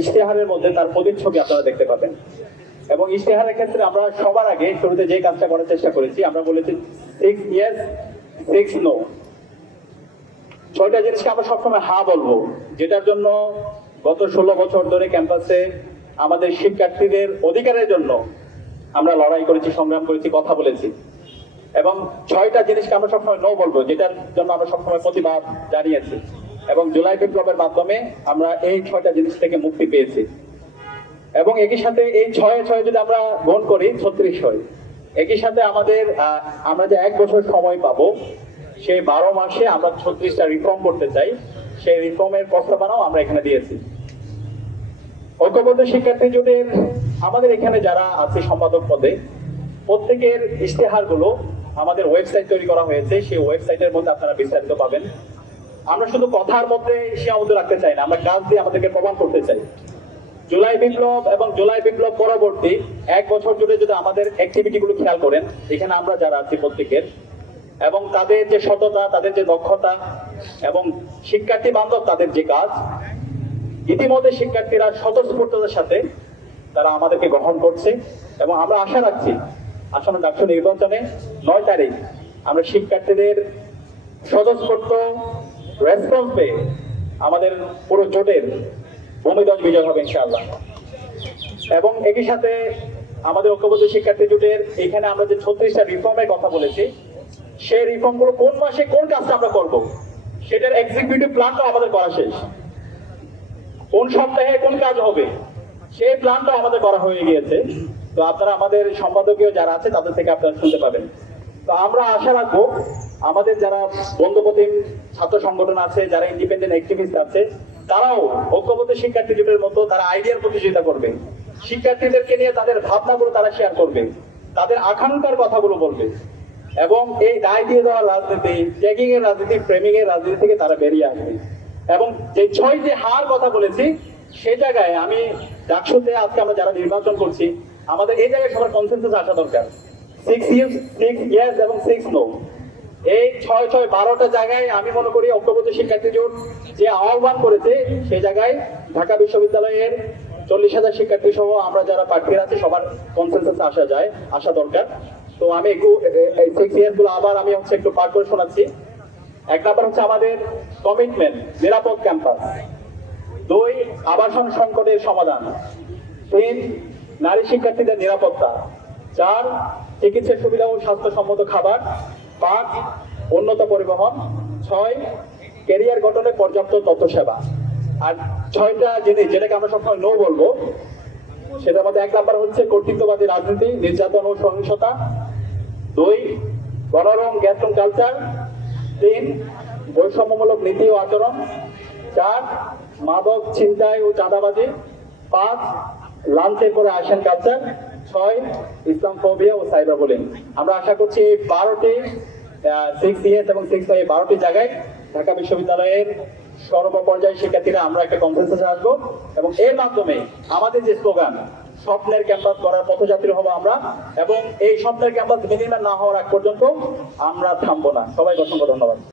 ইশতেহারের মধ্যে তার প্রতিচ্ছবি আপনারা দেখতে পাবেন। এবং ইশতেহারের ক্ষেত্রে আমরা সবার আগে শুরুতে যে কাজটা করার চেষ্টা করেছি, আমরা বলেছি 6 yes 6 no। 6টা জিনিসকে আমরা সবসময় হা বলবো, যেটার জন্য গত 16 বছর ধরে ক্যাম্পাসে আমাদের শিক্ষার্থীদের অধিকারের জন্য আমরা লড়াই করেছি, সংগ্রাম করেছি, কথা বলেছি। এবং 6টা জিনিসকে আমরা সবসময় নো বলবো, যেটার জন্য আমরা সবসময় প্রতিবাদ জানিয়েছি। এবং জুলাই বিপ্লবের মাধ্যমে আমরা এই 6টা জিনিস থেকে মুক্তি পেয়েছি। এবং একই সাথে এই 6 যদি আমরা গ্রহণ করি 36 হয়। একই সাথে আমরা যে 1 বছর সময় পাবো, সেই 12 মাসে আমরা 36টা রিফর্ম করতে চাই। সেই রিফর্মের প্রস্তাবনাও আমরা এখানে দিয়েছি। ঐক্যবদ্ধ শিক্ষার্থী জোটের আমাদের এখানে যারা আছে সম্পাদক পদে, প্রত্যেকের ইশতেহারগুলো আমাদের ওয়েবসাইট তৈরি করা হয়েছে। সেই ওয়েবসাইটের মধ্যে আপনারা বিস্তারিত পাবেন। আমরা শুধু কথার মধ্যে সীমাবদ্ধ রাখতে চাই না, আমরা কাজ দিয়ে আমাদেরকে প্রমাণ করতে চাই। জুলাই বিপ্লব এবং জুলাই বিপ্লব পরবর্তী 1 বছর জুড়ে যদি আমাদের অ্যাক্টিভিটিগুলো খেয়াল করেন, এখানে আমরা যারা আছি প্রত্যেকের, এবং তাদের যে সততা, তাদের যে দক্ষতা এবং শিক্ষার্থী বান্ধব তাদের যে কাজ, ইতিমধ্যে শিক্ষার্থীরা স্বতঃস্ফূর্ততার সাথে তারা আমাদেরকে গ্রহণ করছে। এবং আমরা আশা রাখছি আসন্ন ডাকসু নির্বাচনে 9 তারিখ আমরা শিক্ষার্থীদের স্বতঃস্ফূর্ত রেসপন্স পেয়ে আমাদের পুরো জোটের ভূমিধ্বজ বিজয় হবে ইনশাআল্লাহ। এবং একই সাথে আমাদের ঐক্যবদ্ধ শিক্ষার্থী জোটের এখানে আমরা যে 36টা রিফর্মের কথা বলেছি, সেই রিফর্মগুলো কোন মাসে কোন কাজটা আমরা করব, সেটার এক্সিকিউটিভ প্ল্যানটা আমাদের করা শেষ। কোন সপ্তাহে কোন কাজ হবে সেই প্ল্যানটা আমাদের করা হয়ে গিয়েছে। তো আপনারা আমাদের সম্পাদকীয় যারা আছে তাদের থেকে আপনারা শুনতে পাবেন। তো আমরা আশা রাখবো আমাদের যারা বন্ধুপ্রতিম ছাত্র সংগঠন আছে, যারা ইন্ডিপেন্ডেন্ট অ্যাক্টিভিস্ট আছে, তারাও ঐক্যবদ্ধ শিক্ষার্থী জোটের মতো তারা আইডিয়ার প্রতিযোগিতা করবে। শিক্ষার্থীদেরকে নিয়ে তাদের ভাবনাগুলো তারা শেয়ার করবে, তাদের আকাঙ্ক্ষার কথাগুলো বলবে। এবং এই দায় দিয়ে দেওয়ার রাজনীতি, ট্যাগিং এর রাজনীতি, ফ্রেমিং এর রাজনীতি থেকে তারা বেরিয়ে আসবে। এবং যে 6 হার কথা বলেছি, সেই জায়গায় আমি ডাকসুতে আজকে আমরা যারা নির্বাচন করছি, আমাদের এই জায়গায় সবার কনসেনসাস আসা দরকার। 6 yes এবং 6 no। এই 6 12টা জায়গায় আমি মনে করি ঐক্যবদ্ধ শিক্ষার্থী জোট যে আহ্বান করেছে, সেই জায়গায় ঢাকা বিশ্ববিদ্যালয়ের 40,000 শিক্ষার্থী সহ আমরা যারা প্রার্থীরা আছি সবার কনসেনসাস আসা দরকার। তো আমি একটু এই 6 yes গুলো আবার আমি একটু পাঠ করে শোনাচ্ছি। 1 নাম্বার হচ্ছে আমাদের কমিটমেন্ট, নিরাপদ ক্যাম্পাস। 2 আবাসন সংকটের সমাধান। 3 নারী শিক্ষার্থীদের নিরাপত্তা। 4 চিকিৎসা সুবিধা ও স্বাস্থ্যসম্মত খাবার। 5 উন্নত পরিবহন। 6 ক্যারিয়ার গঠনে পর্যাপ্ত তথ্য সেবা। আর 6টা জিনিস যেটাকে আমরা সবসময় নো বলবো, সেটার মধ্যে 1 নাম্বার হচ্ছে কর্তৃত্ববাদী রাজনীতি, নির্যাতন ও সহিংসতা। 2 গণরং গ্যাস্ট্রন কালচার। 3 বৈষম্যমূলক নীতি ও আচরণ। 4 মাদক ছিনতাই ও চাঁদাবাজি। 5 লাঞ্চে করে আসেন কালচার। 6 ইসলাম ফোবিয়া ও সাইবার বুলিং। আমরা আশা করছি এই 12টি 6 yes এবং 6 no, এই 12টি জায়গায় ঢাকা বিশ্ববিদ্যালয়ের সর্বপর্যায়ের শিক্ষার্থীরা আমরা একটা কনসেনসাসে আসবো। এবং এর মাধ্যমে আমাদের যে স্লোগান, স্বপ্নের ক্যাম্পাস করার পথযাত্রী হবো আমরা, এবং এই স্বপ্নের ক্যাম্পাস বিনির্মাণ না হওয়ার আগ পর্যন্ত আমরা থামবো না। সবাইকে অসংখ্য ধন্যবাদ।